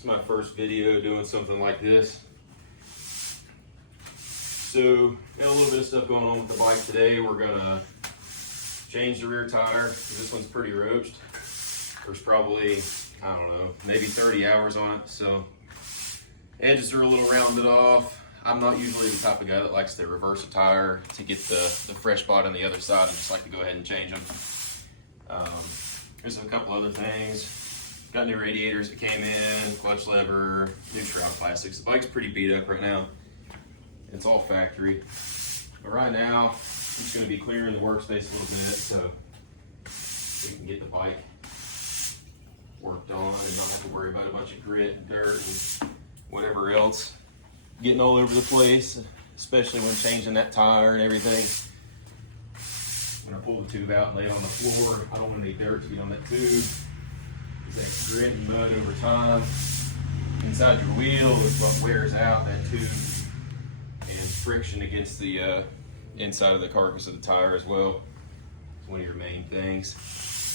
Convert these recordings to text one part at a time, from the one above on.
It's my first video doing something like this. So, got a little bit of stuff going on with the bike today. We're gonna change the rear tire, because this one's pretty roached. There's probably, I don't know, maybe 30 hours on it, so edges are a little rounded off. I'm not usually the type of guy that likes to reverse a tire to get the fresh spot on the other side. I just like to go ahead and change them. There's a couple other things. Got new radiators that came in, clutch lever, new shroud plastics. The bike's pretty beat up right now. It's all factory. But right now, I'm just gonna be clearing the workspace a little bit so we can get the bike worked on and not have to worry about a bunch of grit and dirt and whatever else getting all over the place, especially when changing that tire and everything. When I pull the tube out and lay it on the floor, I don't want any dirt to get on that tube. That grit and mud over time inside your wheel is what wears out that tube, and friction against the inside of the carcass of the tire as well. It's one of your main things.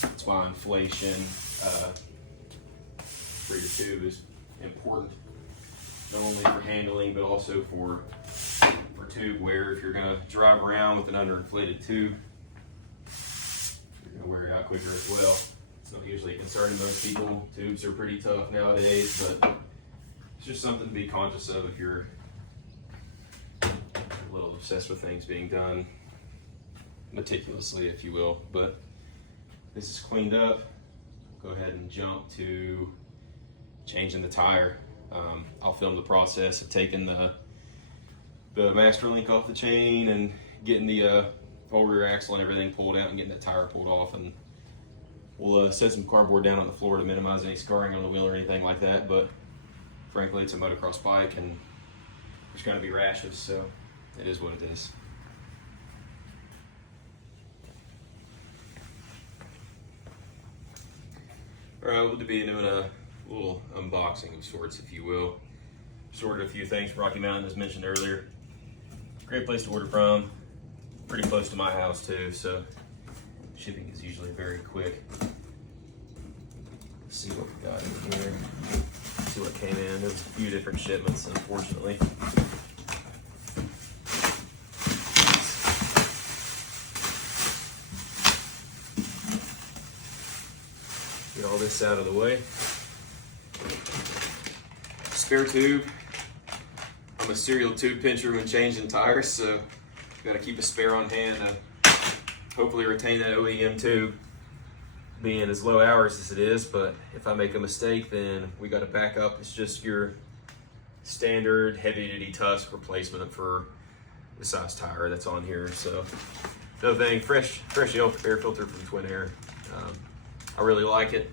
That's why inflation for your tube is important, not only for handling but also for tube wear. If you're going to drive around with an underinflated tube, you're going to wear it out quicker as well. It's not usually a concern to most people. Tubes are pretty tough nowadays, but it's just something to be conscious of if you're a little obsessed with things being done meticulously, if you will. But this is cleaned up. Go ahead and jump to changing the tire. I'll film the process of taking the master link off the chain and getting the whole rear axle and everything pulled out and getting that tire pulled off, and we'll set some cardboard down on the floor to minimize any scarring on the wheel or anything like that. But frankly, it's a motocross bike and there's going to be rashes, so it is what it is. Alright, we'll be doing a little unboxing of sorts, if you will. Sorted a few things from Rocky Mountain, as mentioned earlier. Great place to order from. Pretty close to my house too, so shipping is usually very quick. Let's see what we got in here. See what came in. There's a few different shipments, unfortunately. Get all this out of the way. Spare tube. I'm a serial tube pincher when changing tires, so got to keep a spare on hand to hopefully retain that OEM tube, being as low hours as it is. But if I make a mistake, then we got to back up. It's just your standard heavy-duty Tusk replacement for the size tire that's on here. So another thing, fresh air filter from Twin Air. I really like it.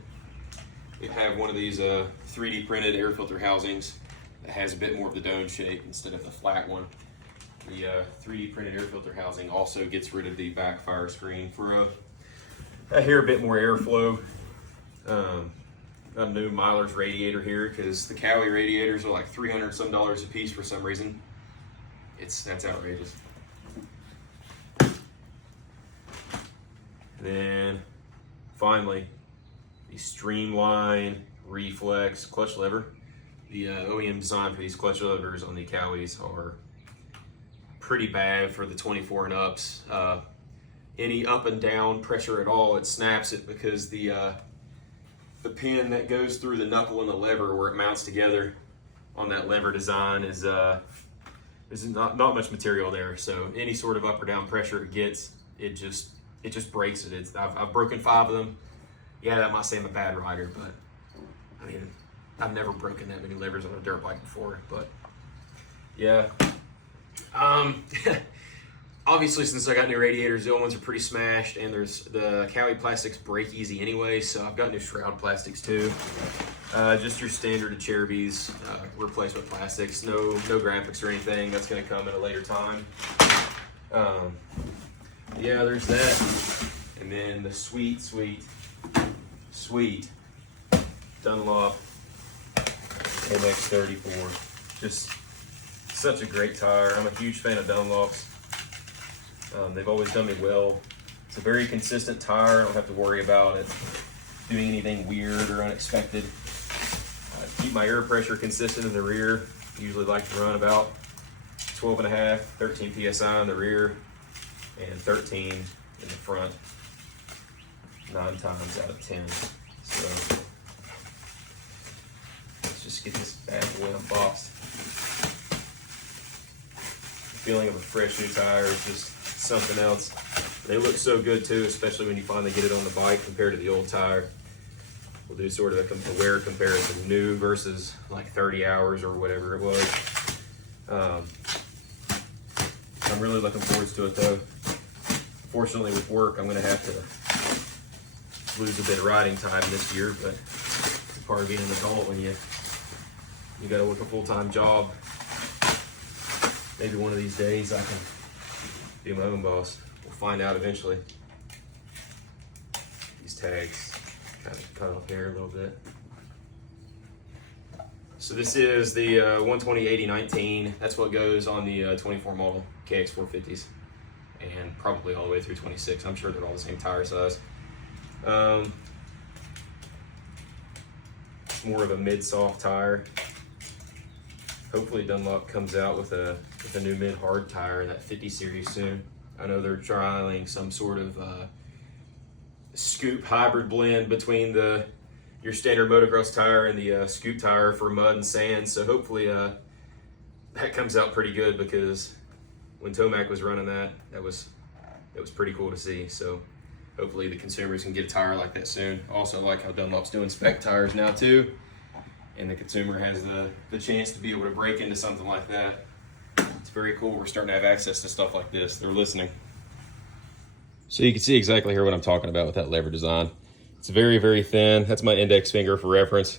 We have one of these 3D printed air filter housings that has a bit more of the dome shape instead of the flat one. The 3D printed air filter housing also gets rid of the backfire screen for a hair bit more airflow. Got a new Myers radiator here because the Cowie radiators are like $300 some a piece for some reason. That's outrageous. And then finally, the Streamline Reflex clutch lever. The OEM design for these clutch levers on the Cowies are pretty bad for the 24 and ups. Any up and down pressure at all, it snaps it, because the pin that goes through the knuckle and the lever where it mounts together on that lever design is not much material there. So any sort of up or down pressure it gets, it just breaks it. I've broken 5 of them. Yeah, that might say I'm a bad rider, but I mean, I've never broken that many levers on a dirt bike before. But yeah. Obviously, since I got new radiators, the old ones are pretty smashed, and the Cowie plastics break easy anyway, so I've got new shroud plastics too. Just your standard Cherubies replacement plastics, no graphics or anything. That's going to come at a later time. Yeah, there's that. And then the sweet Dunlop MX-34. Just such a great tire. I'm a huge fan of Dunlops. They've always done me well. It's a very consistent tire. I don't have to worry about it doing anything weird or unexpected. keep my air pressure consistent in the rear. Usually like to run about 12.5, 13 PSI in the rear, and 13 in the front, 9 times out of 10. So let's just get this bad boy unboxed. The feeling of a fresh new tire is just something else. They look so good too, especially when you finally get it on the bike compared to the old tire. We'll do sort of a wear comparison, new versus like 30 hours or whatever it was. I'm really looking forward to it though. Fortunately with work, I'm gonna have to lose a bit of riding time this year, but it's part of being an adult when you gotta work a full-time job. Maybe one of these days I can be my own boss. We'll find out eventually. These tags kind of cut off here a little bit. So this is the 120/80/19. That's what goes on the 24 model KX 450s, and probably all the way through 26. I'm sure they're all the same tire size. It's more of a mid-soft tire. Hopefully Dunlop comes out with a new mid-hard tire in that 50 series soon. I know they're trialing some sort of Scoop hybrid blend between your standard motocross tire and the Scoop tire for mud and sand. So hopefully that comes out pretty good, because when Tomac was running that was pretty cool to see. So hopefully the consumers can get a tire like that soon. Also like how Dunlop's doing spec tires now too, and the consumer has the chance to be able to break into something like that. It's very cool. We're starting to have access to stuff like this. They're listening. So you can see exactly here what I'm talking about with that lever design. It's very, very thin. That's my index finger for reference.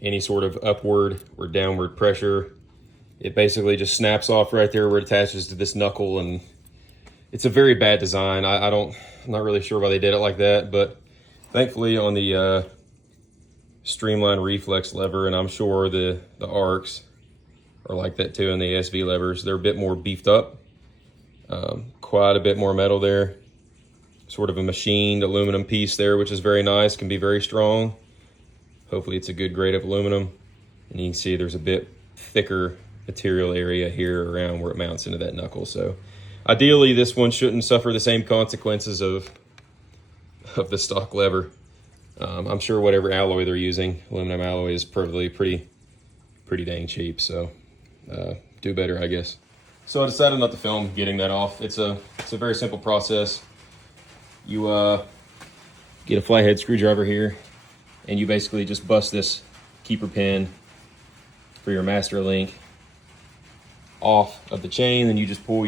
Any sort of upward or downward pressure, it basically just snaps off right there where it attaches to this knuckle, and it's a very bad design. I'm not really sure why they did it like that, but thankfully on the Streamline Reflex lever, and I'm sure the ARCs are like that too, and the SV levers, they're a bit more beefed up, quite a bit more metal there. Sort of a machined aluminum piece there, which is very nice, can be very strong. Hopefully it's a good grade of aluminum. And you can see there's a bit thicker material area here around where it mounts into that knuckle. So ideally this one shouldn't suffer the same consequences of the stock lever. I'm sure whatever alloy they're using, aluminum alloy, is probably pretty dang cheap. So do better, I guess. So I decided not to film getting that off. It's a very simple process. You get a flathead screwdriver here, and you basically just bust this keeper pin for your master link off of the chain. Then you just pull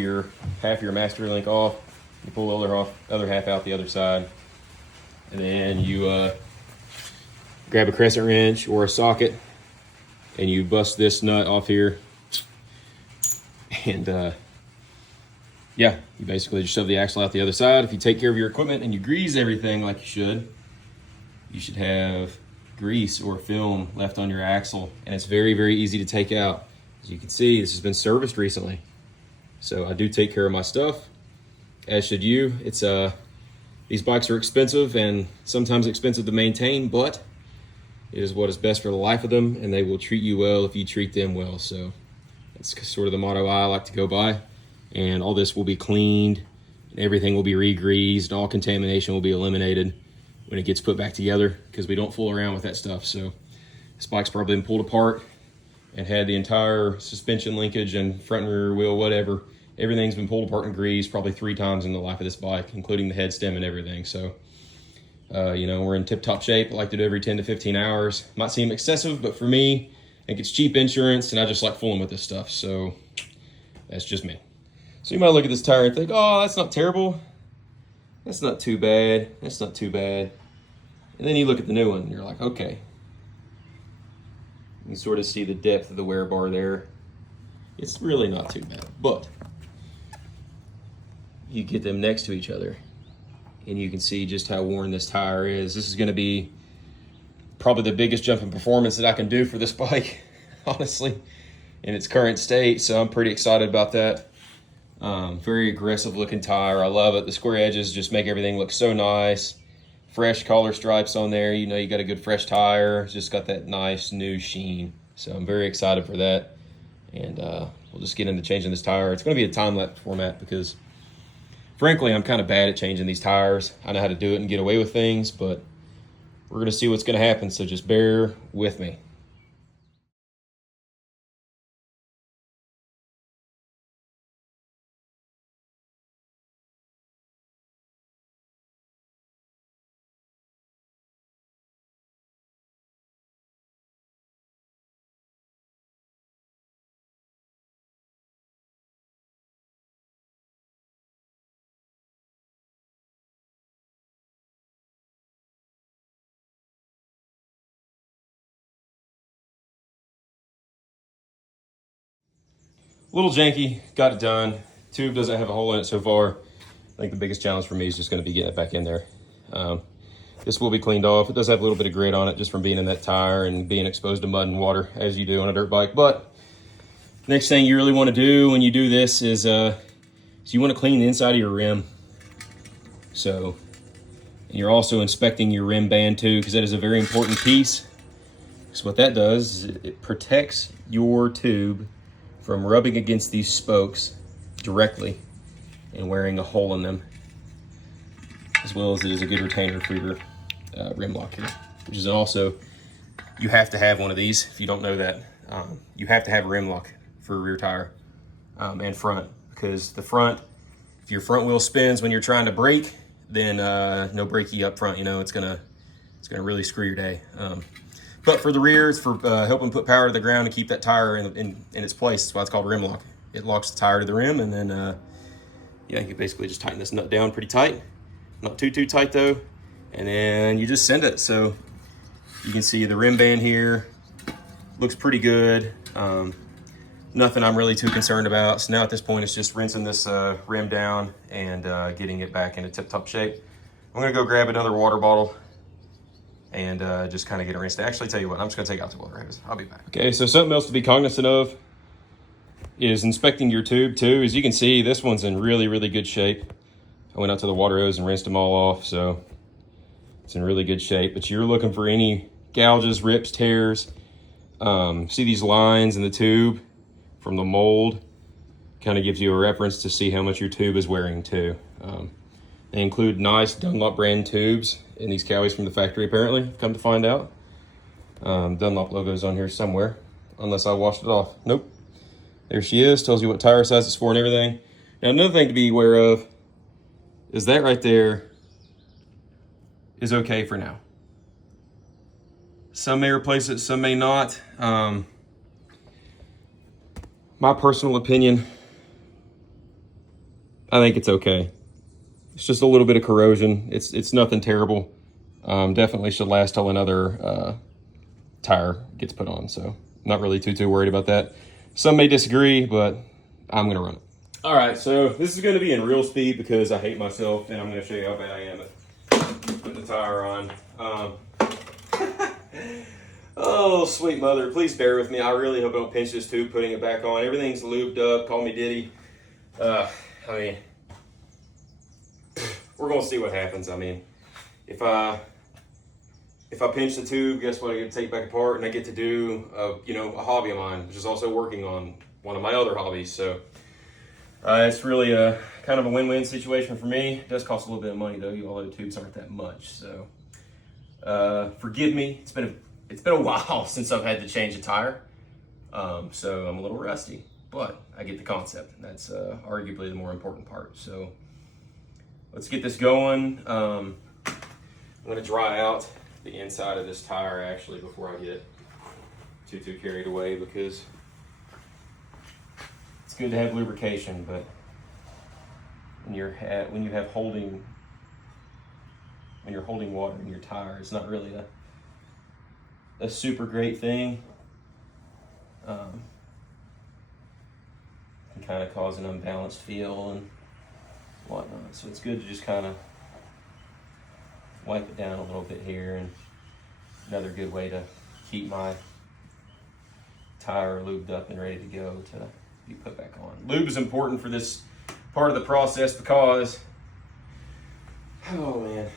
half your master link off. You pull the other half out the other side, and then you grab a crescent wrench or a socket, and you bust this nut off here, and yeah, you basically just shove the axle out the other side. If you take care of your equipment and you grease everything like you should have grease or film left on your axle, and it's very, very easy to take out. As you can see, this has been serviced recently. So I do take care of my stuff, as should you. These bikes are expensive and sometimes expensive to maintain, but it is what is best for the life of them, and they will treat you well if you treat them well. So that's sort of the motto I like to go by. And all this will be cleaned, and everything will be re-greased, all contamination will be eliminated when it gets put back together, because we don't fool around with that stuff. So this bike's probably been pulled apart and had the entire suspension linkage and front and rear wheel, whatever. Everything's been pulled apart and greased probably 3 times in the life of this bike, including the head stem and everything. So, we're in tip-top shape. I like to do every 10 to 15 hours. Might seem excessive, but for me, I think it's cheap insurance, and I just like fooling with this stuff. So that's just me. So you might look at this tire and think, oh, that's not terrible. That's not too bad. That's not too bad. And then you look at the new one and you're like, okay. You can sort of see the depth of the wear bar there. It's really not too bad. But you get them next to each other and you can see just how worn this tire is. This is going to be probably the biggest jump in performance that I can do for this bike, honestly, in its current state. So I'm pretty excited about that. Very aggressive looking tire. I love it. The square edges just make everything look so nice. fresh collar stripes on there. You know you got a good fresh tire. It's just got that nice new sheen. So I'm very excited for that. And we'll just get into changing this tire. It's going to be a time-lapse format because, frankly, I'm kind of bad at changing these tires. I know how to do it and get away with things, but we're going to see what's going to happen, so just bear with me. A little janky, got it done. Tube doesn't have a hole in it so far. I think the biggest challenge for me is just going to be getting it back in there. This will be cleaned off. It does have a little bit of grit on it just from being in that tire and being exposed to mud and water as you do on a dirt bike. But next thing you really want to do when you do this is you want to clean the inside of your rim. So, and you're also inspecting your rim band too, because that is a very important piece. So what that does is it protects your tube from rubbing against these spokes directly and wearing a hole in them, as well as it is a good retainer for your rim lock here, which is also, you have to have one of these. If you don't know that, you have to have a rim lock for a rear tire and front, because the front, if your front wheel spins when you're trying to brake, then no brakey up front, you know, it's gonna really screw your day. But for the rear, it's for helping put power to the ground and keep that tire in its place. That's why it's called rim lock. It locks the tire to the rim, and then yeah, you basically just tighten this nut down pretty tight. Not too tight though. And then you just send it. So you can see the rim band here looks pretty good. Nothing I'm really too concerned about. So now at this point, it's just rinsing this rim down and getting it back into tip-top shape. I'm gonna go grab another water bottle and just kind of get it rinsed. Actually, tell you what, I'm just gonna take out the water hose. I'll be back. Okay, so something else to be cognizant of is inspecting your tube too. As you can see, this one's in really good shape. I went out to the water hose and rinsed them all off, so it's in really good shape. But you're looking for any gouges, rips, tears. See these lines in the tube from the mold? Kind of gives you a reference to see how much your tube is wearing too. They include nice Dunlop brand tubes in these Cowies from the factory, apparently, come to find out. Dunlop logo's on here somewhere, unless I washed it off. Nope. There she is, tells you what tire size it's for and everything. Now, another thing to be aware of is that right there is okay for now. Some may replace it, some may not. My personal opinion, I think it's okay. It's just a little bit of corrosion. It's nothing terrible. Definitely should last till another tire gets put on. So not really too worried about that. Some may disagree, but I'm gonna run it. All right, so this is gonna be in real speed because I hate myself, and I'm gonna show you how bad I am at putting the tire on. Oh, sweet mother, please bear with me. I really hope I don't pinch this tube putting it back on. Everything's lubed up, call me Diddy. I mean, we're gonna see what happens. I mean, if I pinch the tube, guess what? I get to take it back apart, and I get to do a hobby of mine, which is also working on one of my other hobbies. So it's really a kind of a win-win situation for me. It does cost a little bit of money though, although the tubes aren't that much. So forgive me. It's been a while since I've had to change a tire, so I'm a little rusty, but I get the concept, and that's arguably the more important part. So let's get this going. I'm gonna dry out the inside of this tire actually before I get too carried away, because it's good to have lubrication, but when you're holding water in your tire, it's not really a super great thing. Can kind of cause an unbalanced feel and whatnot. So it's good to just kind of wipe it down a little bit here, and another good way to keep my tire lubed up and ready to go to be put back on. Lube is important for this part of the process because, oh man,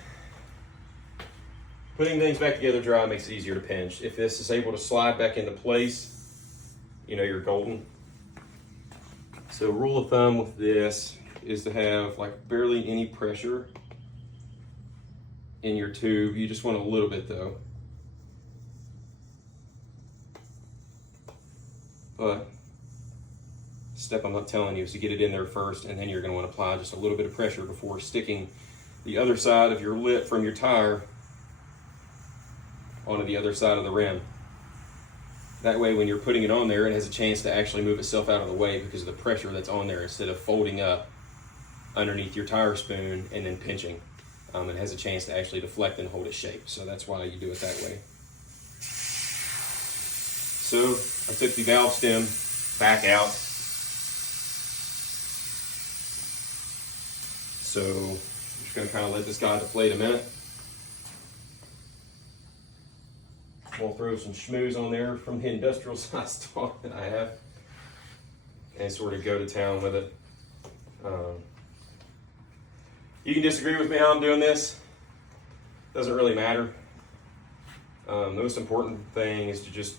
Putting things back together dry makes it easier to pinch. If this is able to slide back into place, you know you're golden. So rule of thumb with this is to have like barely any pressure in your tube. You just want a little bit though. But step I'm not telling you is to get it in there first, and then you're going to want to apply just a little bit of pressure before sticking the other side of your lip from your tire onto the other side of the rim. That way when you're putting it on there, it has a chance to actually move itself out of the way because of the pressure that's on there, instead of folding up underneath your tire spoon and then pinching. It has a chance to actually deflect and hold its shape. So that's why you do it that way. So I took the valve stem back out. So I'm just going to kind of let this guy deflate a minute. We'll throw some schmooze on there from the industrial size stock that I have and sort of go to town with it. You can disagree with me how I'm doing this. Doesn't really matter. The most important thing is to just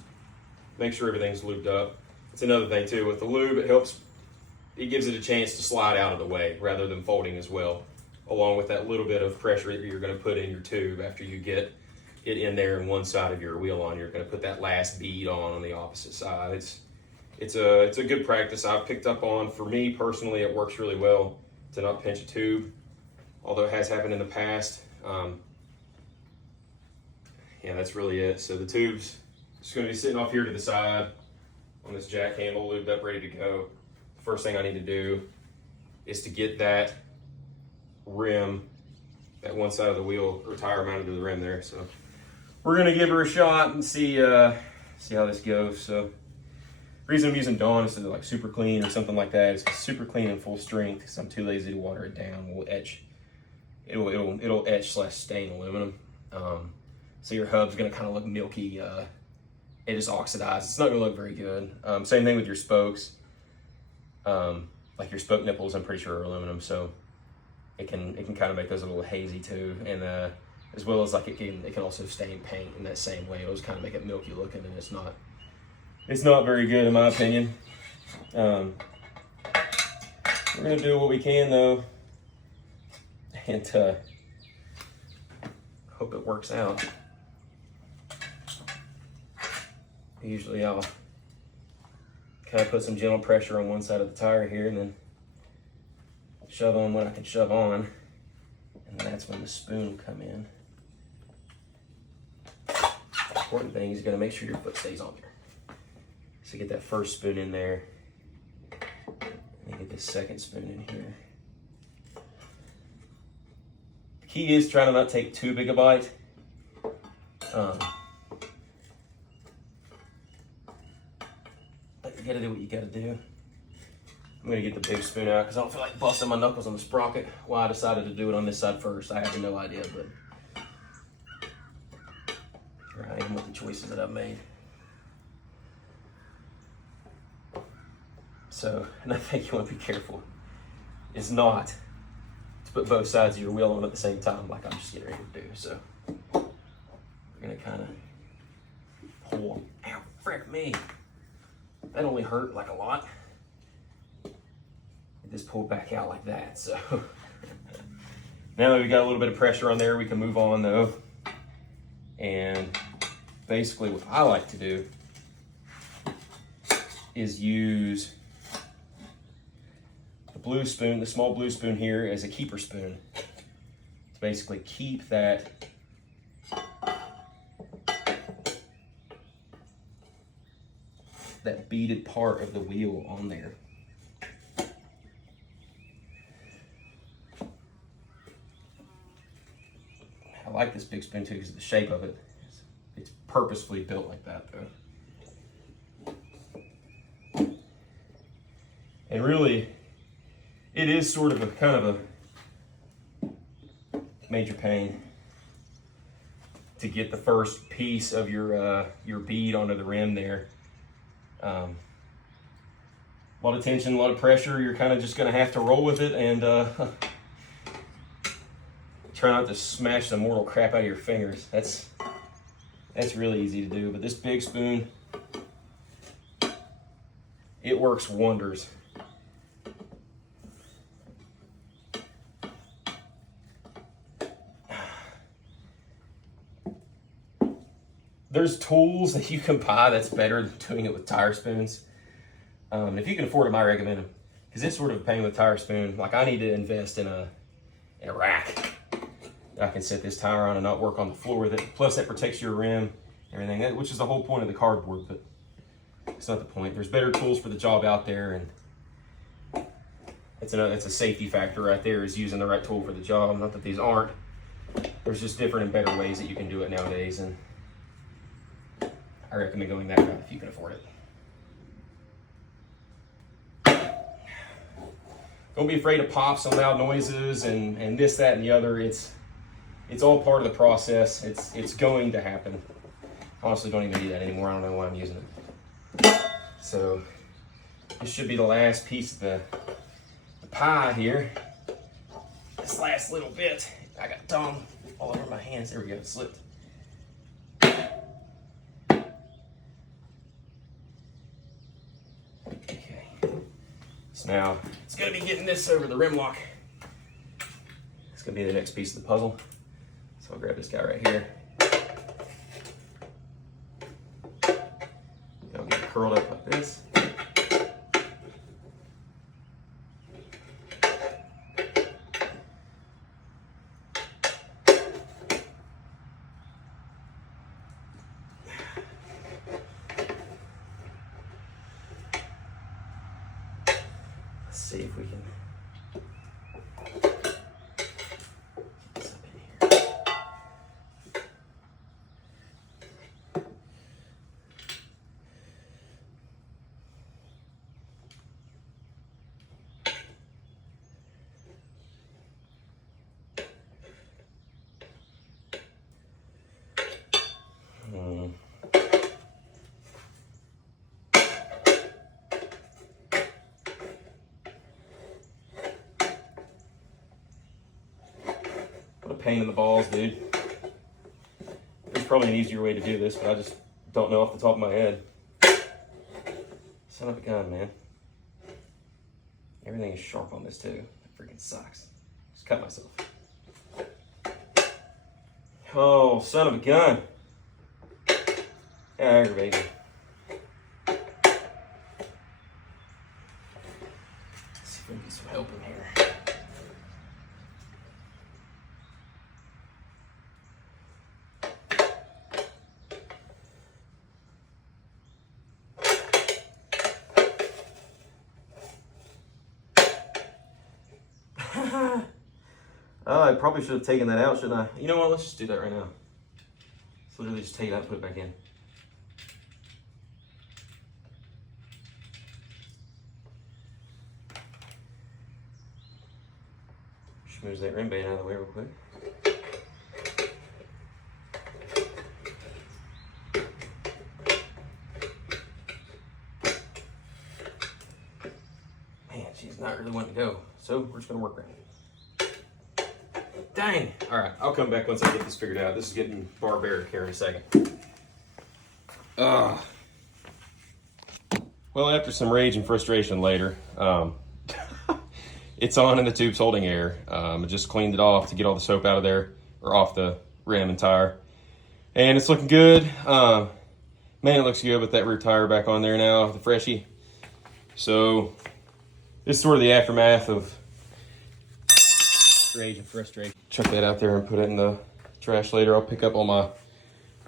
make sure everything's lubed up. It's another thing too, with the lube, it gives it a chance to slide out of the way rather than folding as well, along with that little bit of pressure that you're going to put in your tube after you get it in there and one side of your wheel on. You're going to put that last bead on the opposite side. It's a good practice I've picked up on. For me personally, it works really well to not pinch a tube, although it has happened in the past. Yeah, that's really it. So the tube's just going to be sitting off here to the side on this jack handle, lubed up, ready to go. The first thing I need to do is to get that rim, that one side of the wheel or tire mounted to the rim there. So we're going to give her a shot and see how this goes. So the reason I'm using Dawn instead of like Super Clean or something like that is because Super Clean in full strength, because I'm too lazy to water it down, will etch. It'll etch/stain aluminum. So your hub's going to kind of look milky. It just oxidizes. It's not going to look very good. Same thing with your spokes. Like your spoke nipples, I'm pretty sure are aluminum, so it can kind of make those a little hazy too. And as well as like it can also stain paint in that same way. It'll just kind of make it milky looking, and it's not very good in my opinion. We're gonna do what we can though, and hope it works out. Usually I'll kind of put some gentle pressure on one side of the tire here and then shove on what I can shove on, and that's when the spoon will come in. The important thing is you gotta make sure your foot stays on there. So get that first spoon in there, and get this second spoon in here. The key is trying to not take too big a bite. But you gotta do what you gotta do. I'm gonna get the big spoon out because I don't feel like busting my knuckles on the sprocket. Why I decided to do it on this side first, I have no idea, but here I am with the choices that I've made. So, another thing you want to be careful is not to put both sides of your wheel on at the same time like I'm just getting ready to do. So, we're gonna kind of pull. Ow, frick me. That only hurt like a lot. It just pulled back out like that. So, now that we got a little bit of pressure on there, we can move on though. And basically, what I like to do is use the blue spoon, the small blue spoon here, as a keeper spoon to basically keep that beaded part of the wheel on there. I like this big spoon too because of the shape of it. It's purposefully built like that though. And really, it is sort of a kind of a major pain to get the first piece of your bead onto the rim there. A lot of tension, a lot of pressure. You're kind of just going to have to roll with it and Try not to smash the mortal crap out of your fingers. That's really easy to do, but this big spoon, it works wonders. There's tools that you can buy that's better than doing it with tire spoons. If you can afford them, I recommend them. Because it's sort of a pain with tire spoon. Like, I need to invest in a rack that I can set this tire on and not work on the floor with it. Plus, that protects your rim, everything, which is the whole point of the cardboard, but it's not the point. There's better tools for the job out there, and it's a safety factor right there, is using the right tool for the job. Not that these aren't. There's just different and better ways that you can do it nowadays, and I recommend going that route if you can afford it. Don't be afraid of pops and loud noises and this, that, and the other. It's all part of the process. It's going to happen. Honestly, don't even do that anymore. I don't know why I'm using it. So this should be the last piece of the pie here. This last little bit. I got tongue all over my hands. There we go, it slipped. Okay. So now it's gonna be getting this over the rim lock. It's gonna be the next piece of the puzzle. So I'll grab this guy right here. I'll get it curled up like this. Let's see if we can get this up in here. What a pain in the balls, dude. There's probably an easier way to do this, but I just don't know off the top of my head. Son of a gun, man. Everything is sharp on this too. That freaking sucks. Just cut myself. Oh, son of a gun. Aggravating. Let's see if we can get some help in here. Oh, I probably should have taken that out, shouldn't I? You know what? Let's just do that right now. Let's literally just take it out and put it back in. Just move that rim bait out of the way real quick. Man, she's not really wanting to go. So we're just gonna work around it. Dang. All right, I'll come back once I get this figured out. This is getting barbaric here in a second. Well, after some rage and frustration later, it's on and the tube's holding air. I just cleaned it off to get all the soap out of there, or off the rim and tire. And it's looking good. Man, it looks good with that rear tire back on there now, the Freshie. So this is sort of the aftermath of rage and frustration. Chuck that out there and put it in the trash later. I'll pick up all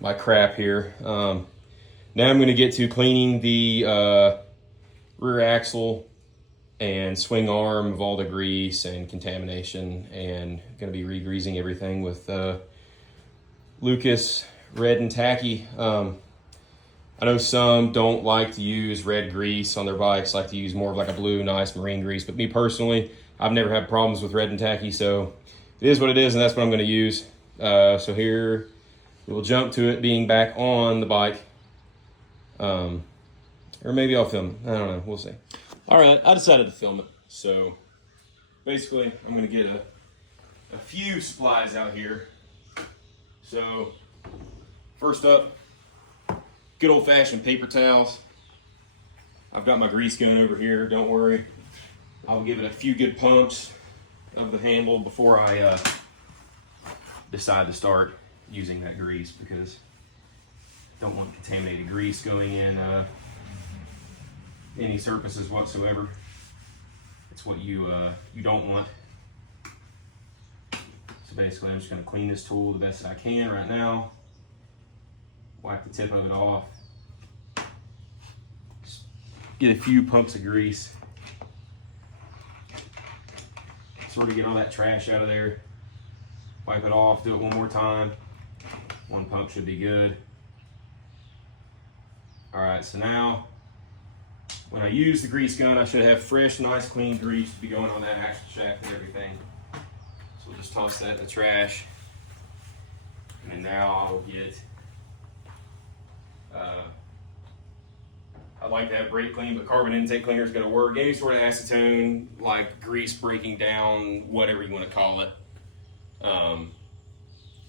my crap here. Now I'm going to get to cleaning the rear axle and swing arm of all the grease and contamination, and going to be re-greasing everything with Lucas Red and Tacky. I know some don't like to use red grease on their bikes, like to use more of like a blue, nice marine grease, but me personally, I've never had problems with Red and Tacky, so it is what it is, and that's what I'm going to use. So here, we'll jump to it being back on the bike. Or maybe I'll film it. I don't know. We'll see. All right, I decided to film it. So basically, I'm going to get a few supplies out here. So first up, good old-fashioned paper towels. I've got my grease gun over here, don't worry. I'll give it a few good pumps of the handle before I decide to start using that grease, because I don't want contaminated grease going in any surfaces whatsoever. It's what you don't want. So basically I'm just going to clean this tool the best that I can right now. Wipe the tip of it off. Just get a few pumps of grease. Sort of get all that trash out of there. Wipe it off, do it one more time. One pump should be good. All right, so now when I use the grease gun, I should have fresh, nice, clean grease to be going on that axle shaft and everything. So we'll just toss that in the trash. And then now I'll get, I like to have brake clean, but carbon intake cleaner is going to work. Any sort of acetone, like grease breaking down, whatever you want to call it.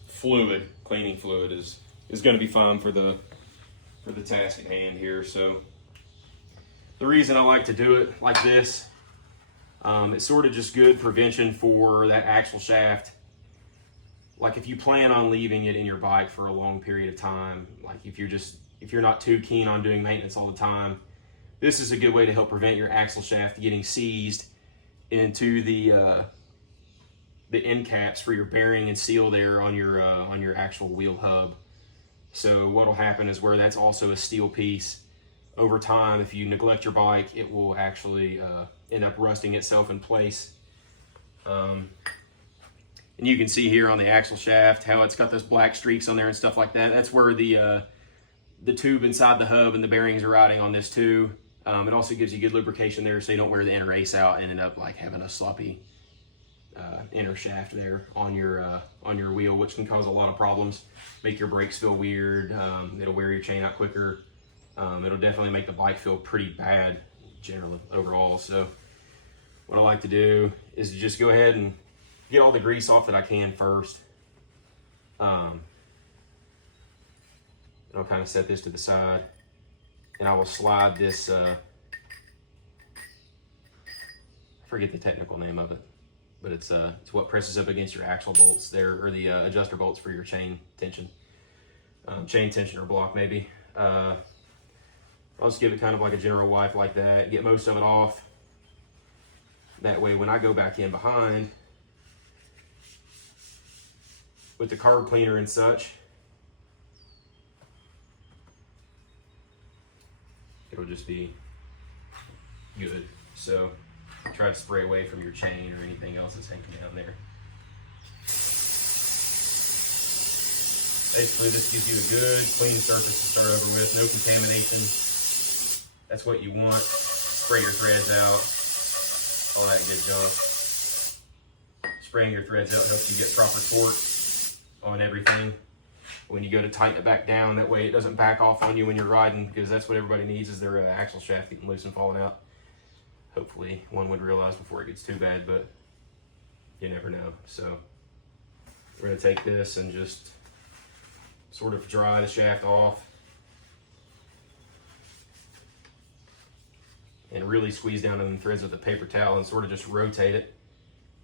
Fluid, cleaning fluid is going to be fine for the task at hand here. So the reason I like to do it like this, it's sort of just good prevention for that axle shaft. Like if you plan on leaving it in your bike for a long period of time, like if you're not too keen on doing maintenance all the time, this is a good way to help prevent your axle shaft getting seized into the end caps for your bearing and seal there on your actual wheel hub. So what'll happen is, where that's also a steel piece, over time, if you neglect your bike, it will actually end up rusting itself in place. And you can see here on the axle shaft how it's got those black streaks on there and stuff like that. That's where the tube inside the hub and the bearings are riding on this too. It also gives you good lubrication there, so you don't wear the inner ace out and end up like having a sloppy inner shaft there on your wheel, which can cause a lot of problems. Make your brakes feel weird. It'll wear your chain out quicker. It'll definitely make the bike feel pretty bad generally overall. So what I like to do is just go ahead and get all the grease off that I can first. I'll kind of set this to the side, and I will slide this, I forget the technical name of it, but it's what presses up against your axle bolts there, or the adjuster bolts for your chain tension. Chain tension or block maybe. I'll just give it kind of like a general wipe like that, get most of it off. That way when I go back in behind with the carb cleaner and such, it'll just be good. So try to spray away from your chain or anything else that's hanging down there. Basically, this gives you a good, clean surface to start over with, no contamination. That's what you want. Spray your threads out, all that good junk. Spraying your threads out helps you get proper torque on everything. When you go to tighten it back down, that way it doesn't back off on you when you're riding, because that's what everybody needs, is their axle shaft getting loose and falling out. Hopefully one would realize before it gets too bad, but you never know. So we're gonna take this and just sort of dry the shaft off and really squeeze down on the threads with a paper towel and sort of just rotate it.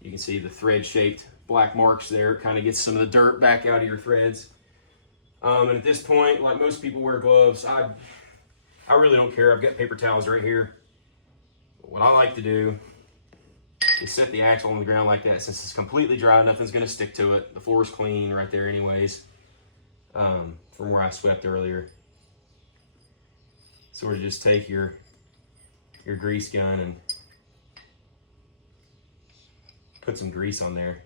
You can see the thread-shaped black marks there. It kind of gets some of the dirt back out of your threads. And at this point, like most people wear gloves, I really don't care. I've got paper towels right here. But what I like to do is set the axle on the ground like that. Since it's completely dry, nothing's gonna stick to it. The floor is clean right there anyways, from where I swept earlier. Sort of just take your grease gun and put some grease on there.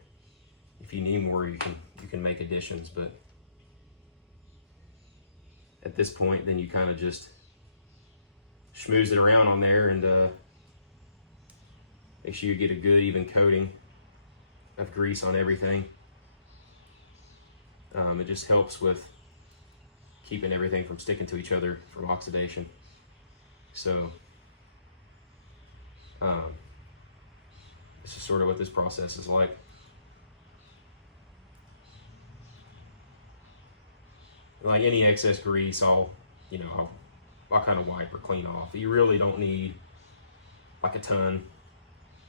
If you need more, you can make additions, but at this point, then you kind of just schmooze it around on there and make sure you get a good even coating of grease on everything. It just helps with keeping everything from sticking to each other from oxidation. So this is sort of what this process is like. Like any excess grease, I'll kind of wipe or clean off. You really don't need like a ton.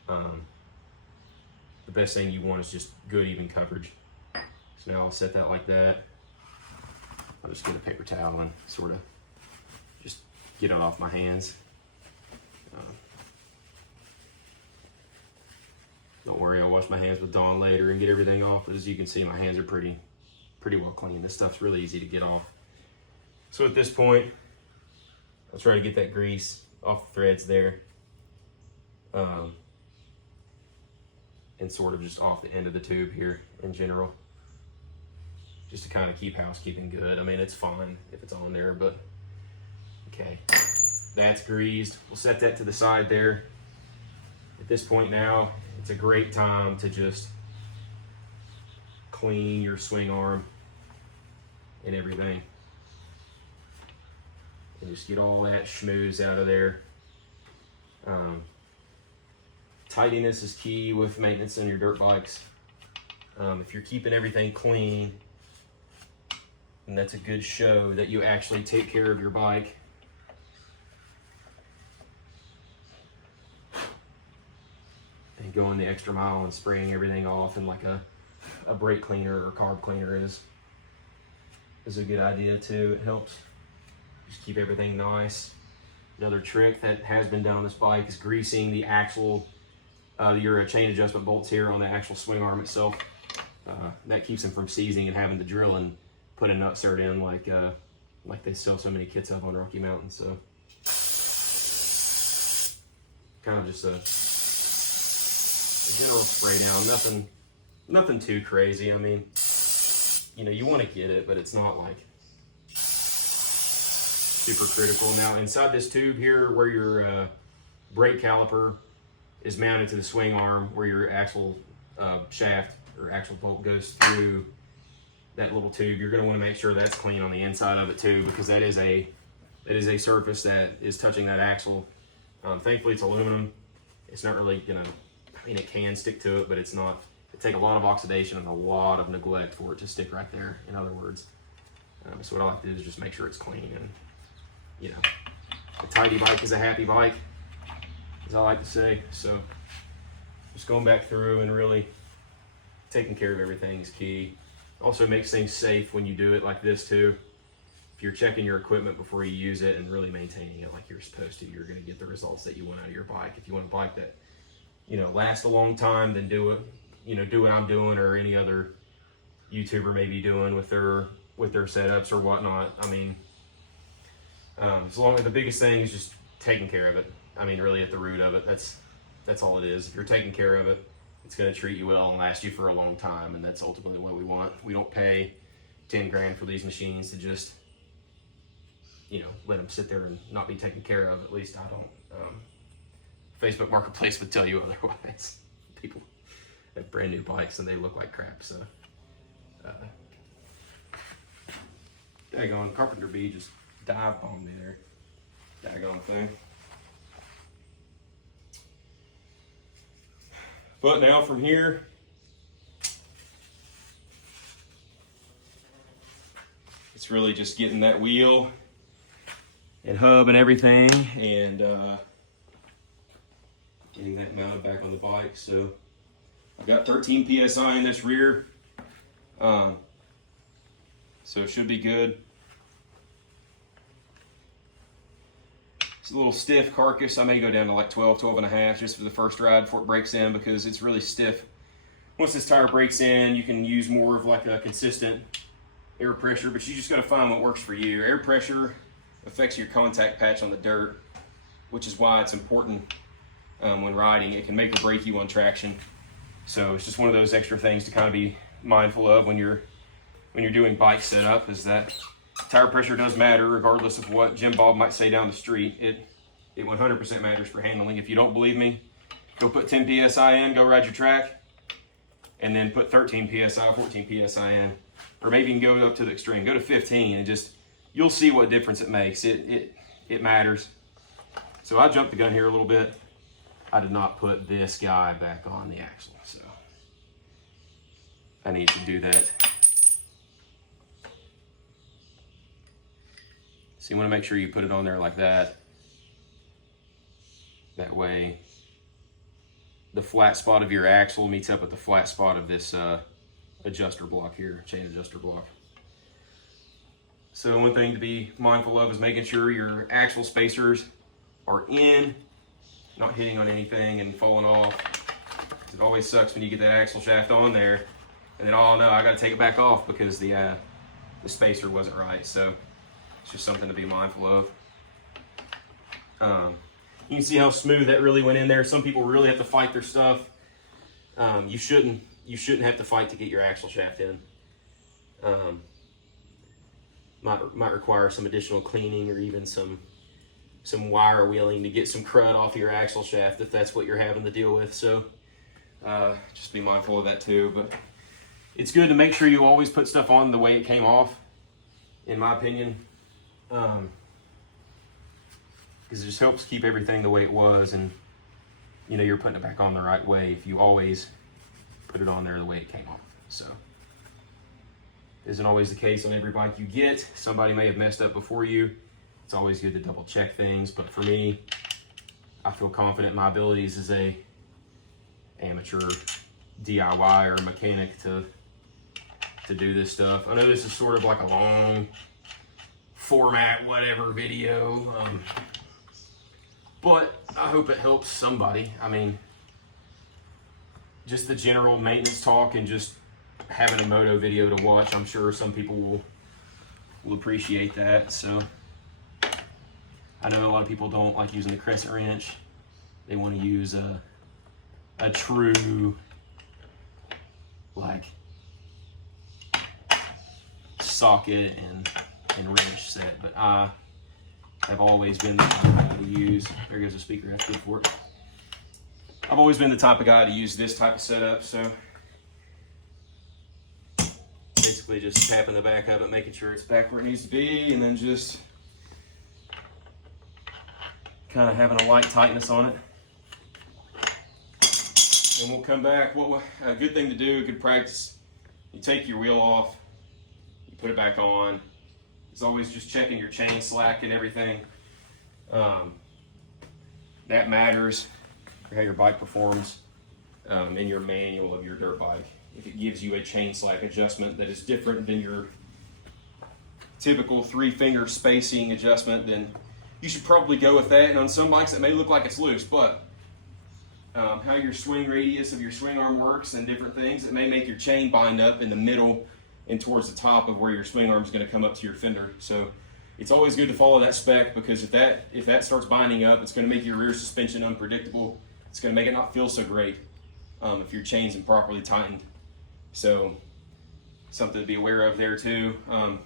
The best thing you want is just good even coverage. So now I'll set that like that. I'll just get a paper towel and sort of just get it off my hands. Don't worry, I'll wash my hands with Dawn later and get everything off. But as you can see, my hands are pretty well clean. This stuff's really easy to get off. So at this point, I'll try to get that grease off the threads there. And sort of just off the end of the tube here in general. Just to kind of keep housekeeping good. I mean, it's fine if it's on there, but okay. That's greased. We'll set that to the side there. At this point now, it's a great time to just clean your swing arm and everything. And just get all that schmooze out of there. Tidiness is key with maintenance on your dirt bikes. If you're keeping everything clean, and that's a good show that you actually take care of your bike. And going the extra mile and spraying everything off in like a brake cleaner or carb cleaner is a good idea too. It helps just keep everything nice. Another trick that has been done on this bike is greasing the actual your chain adjustment bolts here on the actual swing arm itself. That keeps them from seizing and having to drill and put a nut cert in like they sell so many kits of on Rocky Mountain. So kind of just a general spray down, nothing too crazy. I mean, you want to get it, but it's not like super critical. Now inside this tube here where your brake caliper is mounted to the swing arm, where your actual shaft or actual bolt goes through that little tube, you're going to want to make sure that's clean on the inside of it too, because that is a surface that is touching that axle. Thankfully it's aluminum. It's not really gonna, I mean, it can stick to it, but it's not. It take a lot of oxidation and a lot of neglect for it to stick right there, in other words. So what I like to do is just make sure it's clean. And a tidy bike is a happy bike, as I like to say. So just going back through and really taking care of everything is key. Also makes things safe when you do it like this too. If you're checking your equipment before you use it and really maintaining it like you're supposed to, you're going to get the results that you want out of your bike. If you want a bike that lasts a long time, then do what I'm doing or any other YouTuber may be doing with their setups or whatnot. I mean, as long as the biggest thing is just taking care of it. I mean, really at the root of it, that's all it is. If you're taking care of it, it's going to treat you well and last you for a long time, and that's ultimately what we want. We don't pay 10 grand for these machines to just, let them sit there and not be taken care of. At least I don't. Facebook Marketplace would tell you otherwise. People have brand new bikes and they look like crap. So, daggone Carpenter Bee just dive bombed me there. Daggone thing. But now from here, it's really just getting that wheel and hub and everything, and getting that mounted back on the bike. So I've got 13 PSI in this rear, so it should be good. It's a little stiff carcass. I may go down to like 12 and a half just for the first ride before it breaks in, because it's really stiff. Once this tire breaks in, you can use more of like a consistent air pressure, but you just got to find what works for you. Air pressure affects your contact patch on the dirt, which is why it's important when riding. It can make or break you on traction. So it's just one of those extra things to kind of be mindful of when you're doing bike setup, is that tire pressure does matter regardless of what Jim Bob might say down the street. It 100% matters for handling. If you don't believe me, go put 10 PSI in, go ride your track, and then put 13 PSI, 14 PSI in, or maybe you can go up to the extreme, go to 15, and just, you'll see what difference it makes. It matters. So I jumped the gun here a little bit. I did not put this guy back on the axle, so I need to do that. you want to make sure you put it on there like that. That way the flat spot of your axle meets up with the flat spot of this adjuster block here, chain adjuster block. So one thing to be mindful of is making sure your axle spacers are in, not hitting on anything and falling off. It always sucks when you get that axle shaft on there and then, oh no, I gotta take it back off because the spacer wasn't right. So it's just something to be mindful of. You can see how smooth that really went in there. Some people really have to fight their stuff. You shouldn't have to fight to get your axle shaft in. Might require some additional cleaning or even some wire wheeling to get some crud off your axle shaft if that's what you're having to deal with. So just be mindful of that too. But it's good to make sure you always put stuff on the way it came off, in my opinion, because it just helps keep everything the way it was, and you know you're putting it back on the right way if you always put it on there the way it came off. So isn't always the case on every bike you get. Somebody may have messed up before you. It's always good to double check things, but for me, I feel confident in my abilities as a amateur DIY or mechanic to do this stuff. I know this is sort of like a long format, whatever video, but I hope it helps somebody. I mean, just the general maintenance talk and just having a moto video to watch, I'm sure some people will appreciate that. So I know a lot of people don't like using the crescent wrench. They want to use a true like socket and wrench set, but I have always been the type of guy to use, there goes the speaker, that's good for it. I've always been the type of guy to use this type of setup, so basically just tapping the back of it, making sure it's back where it needs to be, and then just kind of having a light tightness on it. And we'll come back. A good thing to do, good practice, you take your wheel off, you put it back on. It's always just checking your chain slack and everything. That matters for how your bike performs in your manual of your dirt bike. If it gives you a chain slack adjustment that is different than your typical 3-finger spacing adjustment, then you should probably go with that. And on some bikes, it may look like it's loose, but how your swing radius of your swing arm works and different things, it may make your chain bind up in the middle and towards the top of where your swing arm is going to come up to your fender. So it's always good to follow that spec, because if that starts binding up, it's going to make your rear suspension unpredictable. It's going to make it not feel so great if your chain's improperly tightened. So something to be aware of there too.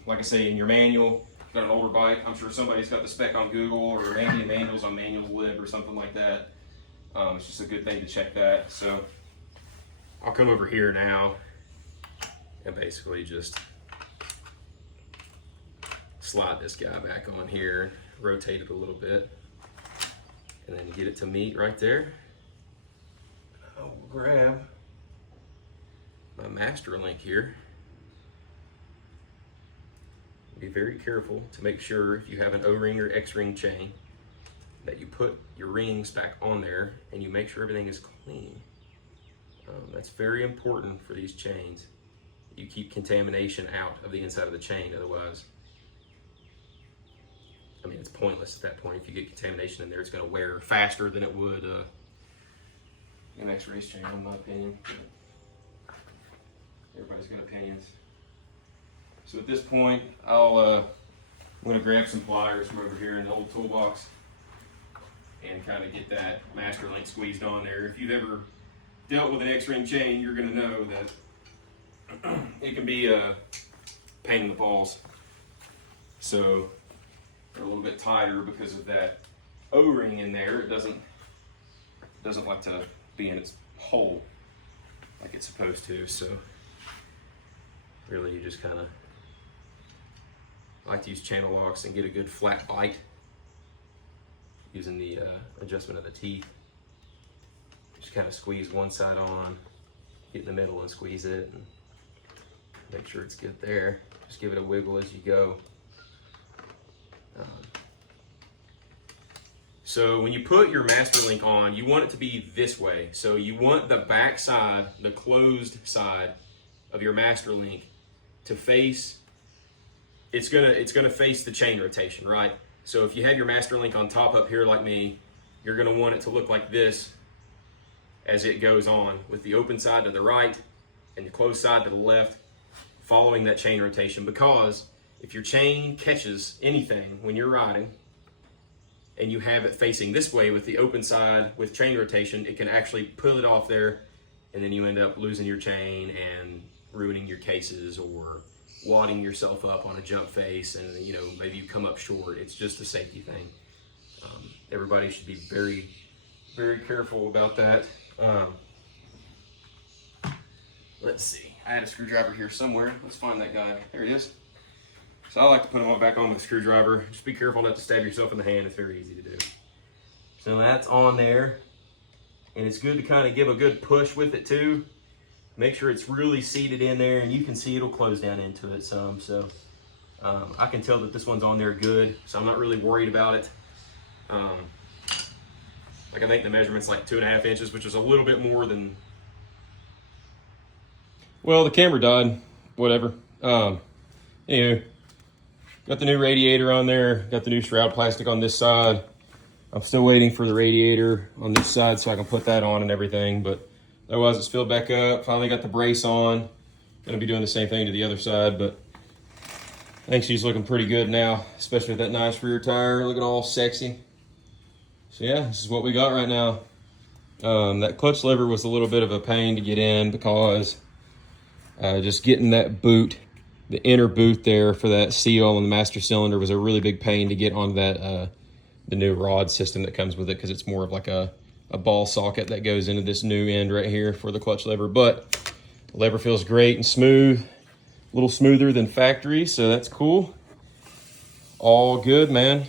Like I say, in your manual, if you've got an older bike, I'm sure somebody's got the spec on Google, or maybe a manual's on Manual Lib or something like that. It's just a good thing to check that. So I'll come over here now and basically just slide this guy back on here, rotate it a little bit, and then get it to meet right there. I'll grab my master link here. Be very careful to make sure, if you have an O-ring or X-ring chain, that you put your rings back on there and you make sure everything is clean. That's very important for these chains. You keep contamination out of the inside of the chain, otherwise, I mean, it's pointless at that point. If you get contamination in there, it's going to wear faster than it would an X-race chain, in my opinion. Everybody's got opinions. So at this point, I'm going to grab some pliers from over here in the old toolbox and kind of get that master link squeezed on there. If you've ever dealt with an X-ring chain, you're going to know that it can be a pain in the balls. So they're a little bit tighter because of that O-ring in there. It doesn't like to be in its hole like it's supposed to. So really, you just kind of like to use channel locks and get a good flat bite using the adjustment of the teeth. Just kind of squeeze one side on, get in the middle and squeeze it, and make sure it's good there. Just give it a wiggle as you go. So when you put your master link on, you want it to be this way. So you want the back side, the closed side of your master link to face, it's gonna face the chain rotation, right? So if you have your master link on top up here like me, you're gonna want it to look like this as it goes on, with the open side to the right and the closed side to the left, following that chain rotation. Because if your chain catches anything when you're riding, and you have it facing this way with the open side with chain rotation, it can actually pull it off there, and then you end up losing your chain and ruining your cases or wadding yourself up on a jump face, and you know, maybe you come up short. It's just a safety thing. Everybody should be very, very careful about that. Let's see, I had a screwdriver here somewhere. Let's find that guy. There it is. So I like to put them all back on with a screwdriver. Just be careful not to stab yourself in the hand. It's very easy to do. So that's on there. And it's good to kind of give a good push with it too. Make sure it's really seated in there, and you can see it'll close down into it some. So I can tell that this one's on there good, so I'm not really worried about it. Like I think the measurement's like 2.5 inches, which is a little bit more than, well, the camera died, whatever. Anyway. Got the new radiator on there, got the new shroud plastic on this side. I'm still waiting for the radiator on this side so I can put that on and everything, but otherwise it's filled back up. Finally got the brace on. Gonna be doing the same thing to the other side, but I think she's looking pretty good now, especially with that nice rear tire, looking all sexy. So yeah, this is what we got right now. That clutch lever was a little bit of a pain to get in because just getting that boot, the inner boot there for that seal on the master cylinder, was a really big pain to get on that the new rod system that comes with it, because it's more of like a ball socket that goes into this new end right here for the clutch lever. But the lever feels great and smooth, a little smoother than factory, so that's cool. All good, man.